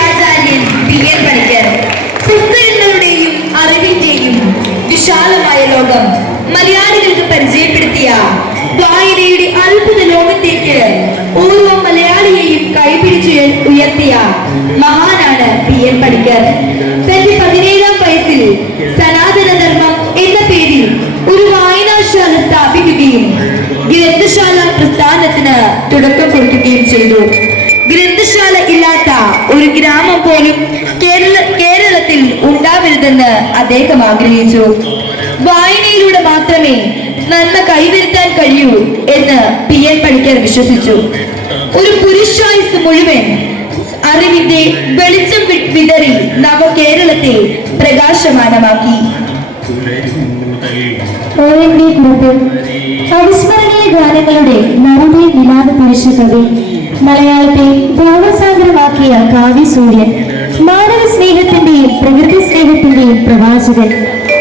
ആചാര്യൻ P N Panicker പുസ്തകങ്ങളുടെയും അറിവിന്റെയും വിശാലമായ ലോകം മലയാളികൾക്ക് പരിചയപ്പെടുത്തിയ വായനയുടെ അത്ഭുത ലോകത്തേക്ക് ഓരോ മലയാളിയെയും കൈപിടിച്ച് ഉയർത്തിയ മഹാനാണ് പി എൻ പണിക്കർ. ചെയ്തു ഗ്രന്ഥശാല ഇല്ലാത്ത ഒരു ഗ്രാമം പോലും കേരള കേരളത്തിൽ ഉണ്ടാവരുതെന്ന് അദ്ദേഹം ആഗ്രഹിച്ചു. വായനയിലൂടെ മാത്രമേ നന്മ കൈവരുത്താൻ കഴിയൂ എന്ന് പി എൻ പണിക്കർ വിശ്വസിച്ചു. ഒരു പുരുഷായുസ് മുഴുവൻ അറിവിന്റെ വെളിച്ചം വിതറി നവ കേരളത്തെ പ്രകാശമാനമാക്കി. അവിസ്മരണീയ ഗാനങ്ങളുടെ നറുടെ വിലാപ പുരുഷ കവി മലയാളത്തെ ഭാവസാഗരമാക്കിയ കാവ്യസൂര്യൻ മാനവ സ്നേഹത്തിന്റെയും പ്രകൃതി സ്നേഹത്തിന്റെയും പ്രവാചകൻ.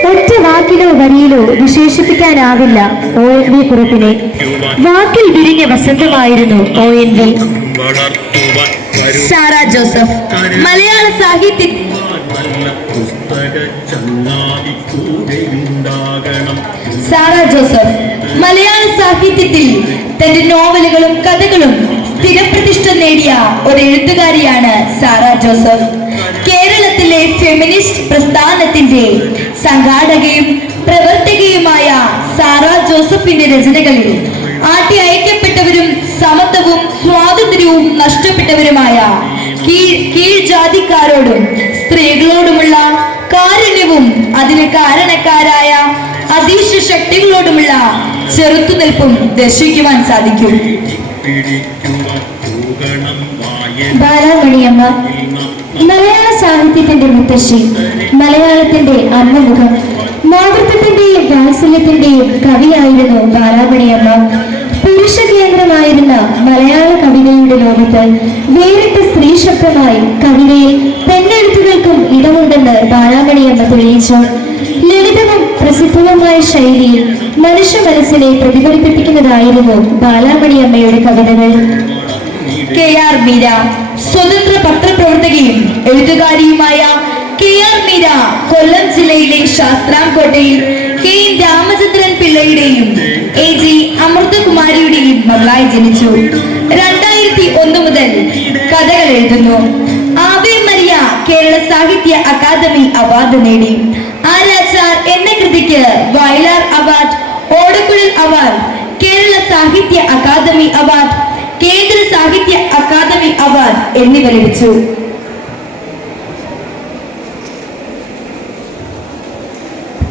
ഒറ്റ വാക്കിലോ വരിയിലോ വിശേഷിപ്പിക്കാനാവില്ല ഒ എൻ വി കുറുപ്പിനെ. വാക്കിൽ വിരിഞ്ഞ വസന്തമായിരുന്നു O N V. Sara Joseph മലയാള സാഹിത്യ സാറ ജോസഫ് മലയാള സാഹിത്യത്തിൽ തന്റെ നോവലുകളും കഥകളും സ്ഥിരപ്രതിഷ്ഠ നേടിയ ഒരു എഴുത്തുകാരിയാണ് സാറ ജോസഫ്. കേരളത്തിലെ ഫെമിനിസ്റ്റ് പ്രസ്ഥാനത്തിന്റെ സംഘാടകയും പ്രവർത്തകയുമായ സാറ ജോസഫിന്റെ രചനകളിൽ ആട്ടി അയക്കപ്പെട്ടവരും സമത്വവും സ്വാതന്ത്ര്യവും നഷ്ടപ്പെട്ടവരുമായ കീഴ് കീഴ്ജാതിക്കാരോടും സ്ത്രീകളോടുമുള്ള കാരുണ്യവും അതിന് കാരണക്കാരായ അതീശ ശക്തികളോടുമുള്ള ചെറുത്തുനിൽപ്പും ദർശിക്കുവാൻ സാധിക്കും. ബാലാമണിയമ്മ മലയാള സാഹിത്യത്തിന്റെ മുത്തശ്ശി മലയാളത്തിന്റെ അന്നമുഖം മാതൃത്വത്തിന്റെയും വാത്സല്യത്തിന്റെയും കവിയായിരുന്നു ബാലാമണിയമ്മ. പുരുഷ കേന്ദ്രമായിരുന്ന മലയാള കവിതയുടെ ലോകത്ത് വേറിട്ട സ്ത്രീ ശബ്ദമായി കവിതയിൽ പെണ്ണെഴുത്തുകൾക്കും ഇടമുണ്ടെന്ന് ബാലാമണിയമ്മ തെളിയിച്ചു. ലളിതവും പ്രസിദ്ധവുമായ ശൈലിയിൽ മനുഷ്യ മനസ്സിനെ പ്രതിഫലിപ്പിക്കുന്നതായിരുന്നു ബാലാമണിയമ്മയുടെ കവിതകൾ. കെ ആർ മീര സ്വതന്ത്ര പത്രപ്രവർത്തകയും എഴുത്തുകാരിയുമായ കെ ആർ മീര കൊല്ലം ജില്ലയിലെ ശാസ്ത്രാംകോട്ടയിൽ കെ രാമചന്ദ്രൻ പിള്ളയുടെയും എ ജി അമൃതകുമാരിയുടെയും മകളായി ജനിച്ചു. രണ്ടായിരത്തി ഒന്ന് മുതൽ എഴുതുന്നു Ave Maria Kerala Sahitya Akademi award നേടി. ആരാച്ചാർ എന്ന കൃതിക്ക് Vayalar award Odakkuzhal award Kerala Sahitya Akademi award കേന്ദ്ര സാഹിത്യ അക്കാദമി അവാർഡ് എന്നിവ ലഭിച്ചു.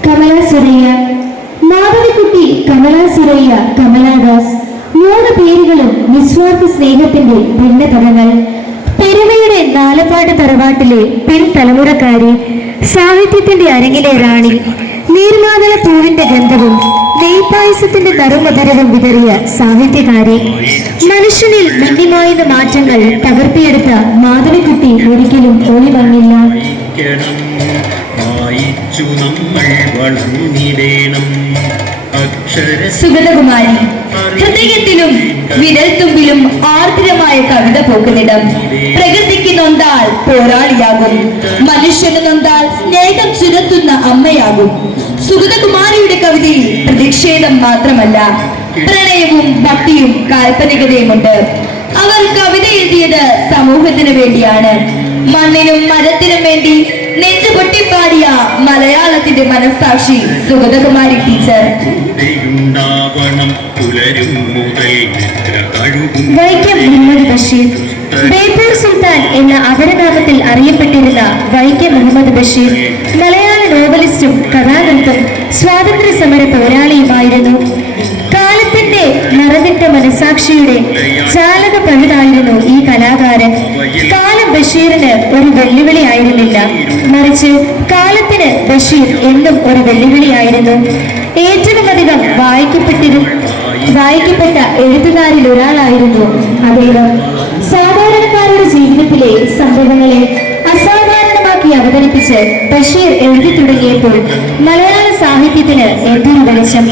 കമല മാധവിക്കുട്ടി കമല കമലാദാസ് മൂന്ന് പേരുകളും നിസ്വാർത്ഥ സ്നേഹത്തിന്റെ ഭിന്നതരങ്ങൾ. നാലപ്പാട് തറവാട്ടിലെ പിൻതലമുറക്കാരി സാഹിത്യത്തിന്റെ അരങ്ങിലെ റാണി നീർമാതള പൂവിന്റെ ഗന്ധവും നെയ്പായസത്തിന്റെ നറുമധുരവും വിതറിയ സാഹിത്യകാരി മനുഷ്യനിൽ മിന്നിമായുന്ന മാറ്റങ്ങൾ പകർത്തിയെടുത്ത മാധവിക്കുട്ടി ഒരിക്കലും അക്ഷര സുഗതകുമാരി ഹൃദയത്തിലും വിരൽത്തുമ്പിലും ആർദ്രമായ കവിത പോക്കുന്നിടം പ്രകൃതിക്ക് നൊന്താൽ പോരാളിയാകും. മനുഷ്യന് നൊന്താൽ സ്നേഹം ചുരത്തുന്ന അമ്മയാകും. സുഗതകുമാരിയുടെ കവിതയിൽ പ്രതിഷേധം മാത്രമല്ല പ്രണയവും ഭക്തിയും കാൽപ്പനികതയുമുണ്ട്. അവർ കവിത എഴുതിയത് സമൂഹത്തിന് വേണ്ടിയാണ്. മണ്ണിനും മരത്തിനും വേണ്ടി നെഞ്ചു പൊട്ടിപ്പാടിയ മലയാളത്തിന്റെ മനസ്സാക്ഷി സുഗതകുമാരി ടീച്ചർ. വൈക്കം മുഹമ്മദ് ബഷീർ. ബേപ്പൂർ സുൽത്താൻ എന്ന അപരനാമത്തിൽ അറിയപ്പെട്ടിരുന്ന വൈക്കം മുഹമ്മദ് ബഷീർ മലയാള നോവലിസ്റ്റും കഥാകൃത്തും സ്വാതന്ത്ര്യ സമര പോരാളിയുമായിരുന്നു. കാലത്തിന്റെ നിറഞ്ഞിട്ട മനസാക്ഷിയുടെ ചാലക പഴുതായിരുന്നു ഈ കലാകാരൻ. കാലം ബഷീറിന് ഒരു വെല്ലുവിളിയായിരുന്നില്ല മറിച്ച് കാലത്തിന് ബഷീർ എന്നും ഒരു വെല്ലുവിളിയായിരുന്നു ഏറ്റവും അധികം വായിക്കപ്പെട്ടിരുന്നു വായിക്കപ്പെട്ട എഴുത്തുകാരിൽ ഒരാളായിരുന്നു അദ്ദേഹം. സാധാരണക്കാരുടെ ജീവിതത്തിലെ സംഭവങ്ങളെ അസാധാരണമാക്കി അവതരിപ്പിച്ച് ബഷീർ എഴുതി തുടങ്ങിയപ്പോൾ മലയാള സാഹിത്യത്തിന് എന്തൊരു വെളിച്ചം.